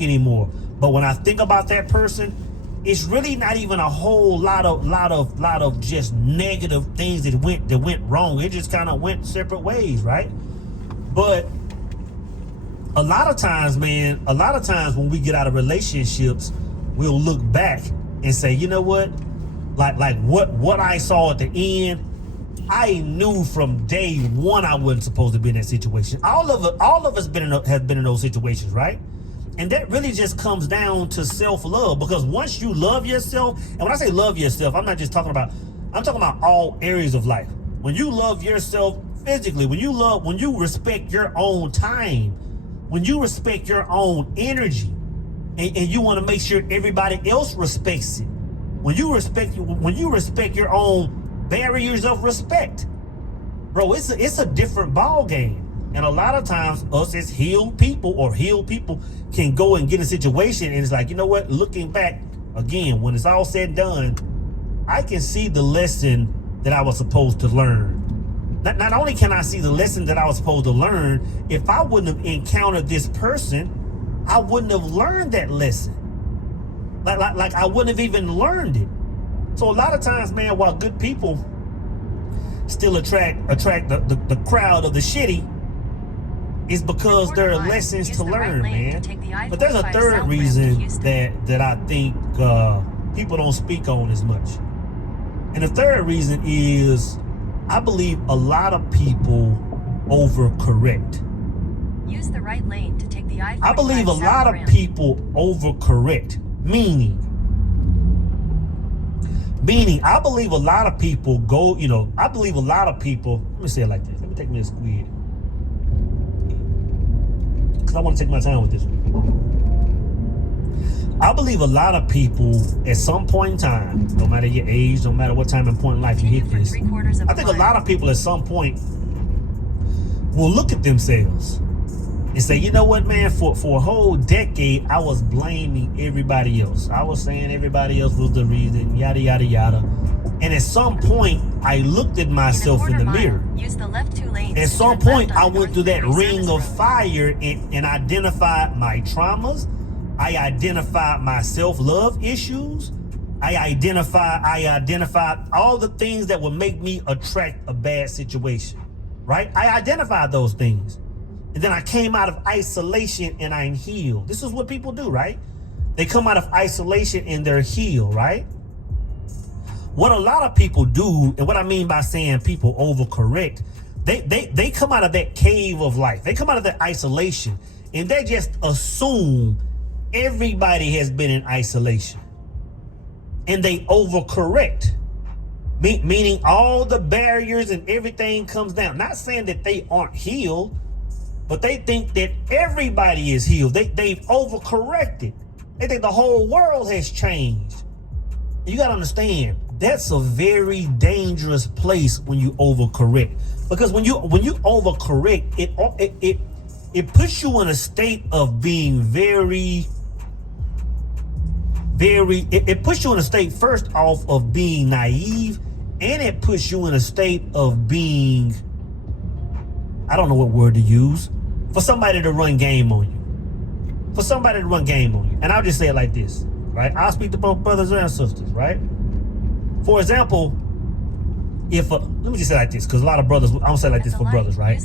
anymore. But when I think about that person, it's really not even a whole lot of just negative things that went wrong. It just kind of went separate ways, right? But a lot of times when we get out of relationships, we'll look back and say, you know what? Like what I saw at the end, I knew from day one I wasn't supposed to be in that situation. All of us have been in those situations, right? And that really just comes down to self-love, because once you love yourself, and when I say love yourself, I'm talking about all areas of life. When you love yourself physically, when you respect your own time, when you respect your own energy, and you want to make sure everybody else respects it. When you respect your own barriers of respect, bro, it's a different ball game. And a lot of times us as healed people can go and get a situation and it's like, you know what, looking back again, when it's all said and done, I can see the lesson that I was supposed to learn. Not only can I see the lesson that I was supposed to learn, if I wouldn't have encountered this person, I wouldn't have learned that lesson. Like I wouldn't have even learned it. So a lot of times, man, while good people still attract the crowd of the shitty, is because there are lessons to learn, man. But there's a third reason that I think people don't speak on as much. And the third reason is, I believe a lot of people overcorrect. Use the right lane to take the I-45 I believe a lot of people overcorrect, meaning I believe a lot of people go, I believe a lot of people, let me say it like this. Let me take me a squid. I want to take my time with this one. I believe a lot of people at some point in time, no matter your age, no matter what time and point in life you hit this, I think a lot of people at some point will look at themselves and say, you know what, man, for a whole decade, I was blaming everybody else. I was saying everybody else was the reason, yada, yada, yada. And at some point, I looked at myself in the mirror. Use the left 2 lanes. At some point, I went through that ring of fire and identified my traumas. I identified my self-love issues. I identified all the things that would make me attract a bad situation, right? I identified those things. And then I came out of isolation and I'm healed. This is what people do, right? They come out of isolation and they're healed, right? What a lot of people do, and what I mean by saying people overcorrect, they come out of that cave of life. They come out of that isolation and they just assume everybody has been in isolation. And they overcorrect, meaning all the barriers and everything comes down. Not saying that they aren't healed, but they think that everybody is healed. They've overcorrected. They think the whole world has changed. You got to understand, that's a very dangerous place when you overcorrect. Because when you overcorrect, it puts you in a state of being it puts you in a state, first off, of being naive, and it puts you in a state of being, I don't know what word to use, for somebody to run game on you. And I'll just say it like this, right? I'll speak to both brothers and sisters, right? For example, let me just say it like this, because a lot of brothers, I'm gonna say it like this for brothers, right?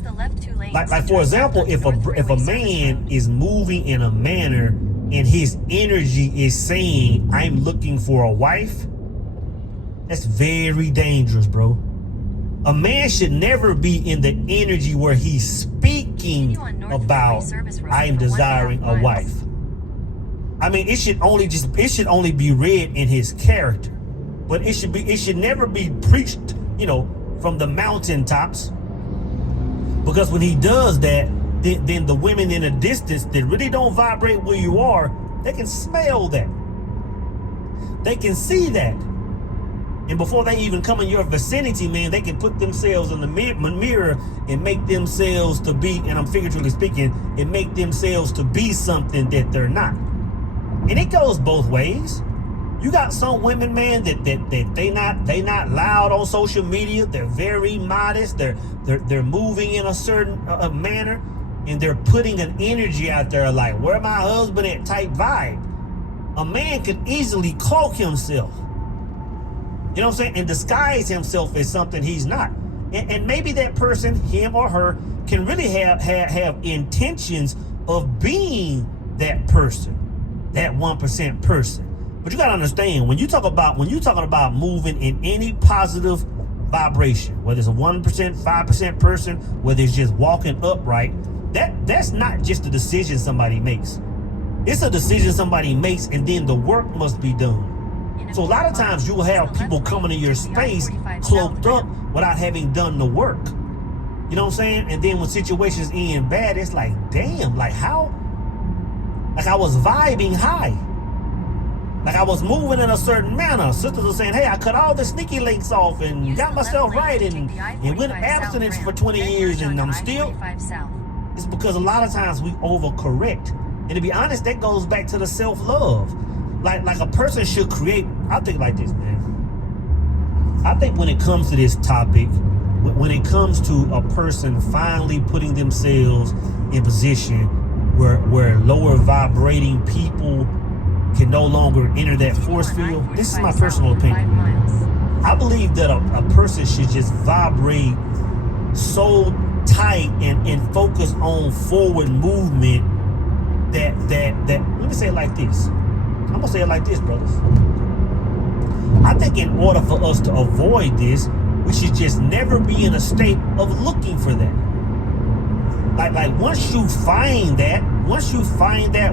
Like for example, if a man is moving in a manner and his energy is saying, I'm looking for a wife, that's very dangerous, bro. A man should never be in the energy where he's speaking about, I am desiring a wife. I mean, it should only be read in his character, but it should never be preached, from the mountaintops. Because when he does that, then the women in the distance that really don't vibrate where you are, they can smell that. They can see that. And before they even come in your vicinity, man, they can put themselves in the mirror and make themselves to be, and I'm figuratively speaking, and make themselves to be something that they're not. And it goes both ways. You got some women, man, that they not loud on social media. They're very modest. They're moving in a certain manner. and they're putting an energy out there like where my husband at type vibe, a man could easily cloak himself, you know what I'm saying, and disguise himself as something he's not. And maybe that person, him or her, can really have intentions of being that person, that 1% person. But you gotta understand, when you're talking about moving in any positive vibration, whether it's a 1%, 5% person, whether it's just walking upright, that's not just a decision somebody makes. It's a decision somebody makes, and then the work must be done. So a lot of times you will have people coming in your space cloaked up without having done the work. You know what I'm saying? And then when situations end bad, it's like, damn, like how? Like I was vibing high. Like I was moving in a certain manner. Sisters are saying, hey, I cut all the sneaky links off and got myself right and went abstinence for 20 years and I'm still. It's because a lot of times we overcorrect. And to be honest, that goes back to the self-love. Like a person should create, I think like this, man. I think when it comes to this topic, when it comes to a person finally putting themselves in position where lower vibrating people can no longer enter that force field, this is my personal opinion. I believe that a person should just vibrate so tight and focus on forward movement that let me say it like this. I'm gonna say it like this, brothers. I think in order for us to avoid this, we should just never be in a state of looking for that. Like once you find that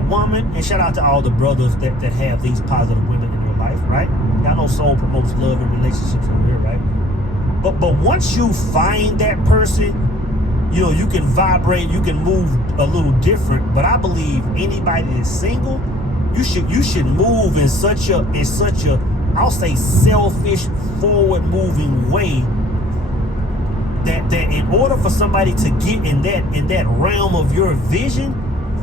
woman, and shout out to all the brothers that have these positive women in your life, right? Y'all know Soul promotes love and relationships over here, right? But once you find that person, you know, you can vibrate, you can move a little different. But I believe anybody that's single, you should move in such a I'll say selfish, forward moving way that in order for somebody to get in that realm of your vision,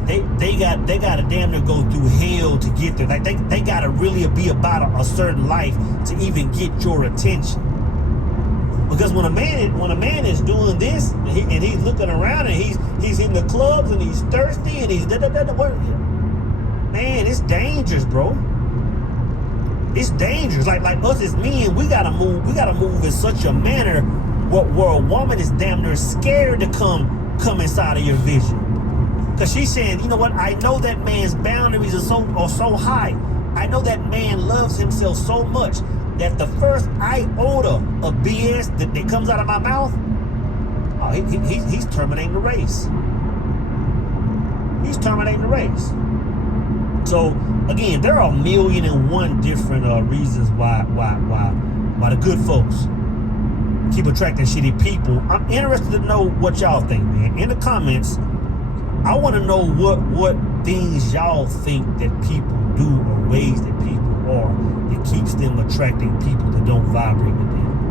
they got to damn near go through hell to get there. Like they got to really be about a certain life to even get your attention. Because when a man is doing this and he's looking around and he's in the clubs and he's thirsty and he's man, it's dangerous, bro. It's dangerous. Like us as men, we gotta move in such a manner where a woman is damn near scared to come inside of your vision. Cause she's saying, you know what? I know that man's boundaries are so high. I know that man loves himself so much that the first iota of BS that comes out of my mouth, he's terminating the race. He's terminating the race. So again, there are 1,000,001 different reasons why the good folks keep attracting shitty people. I'm interested to know what y'all think, man. In the comments, I want to know what things y'all think that people do or ways that people are that keeps them attracting people that don't vibrate with them.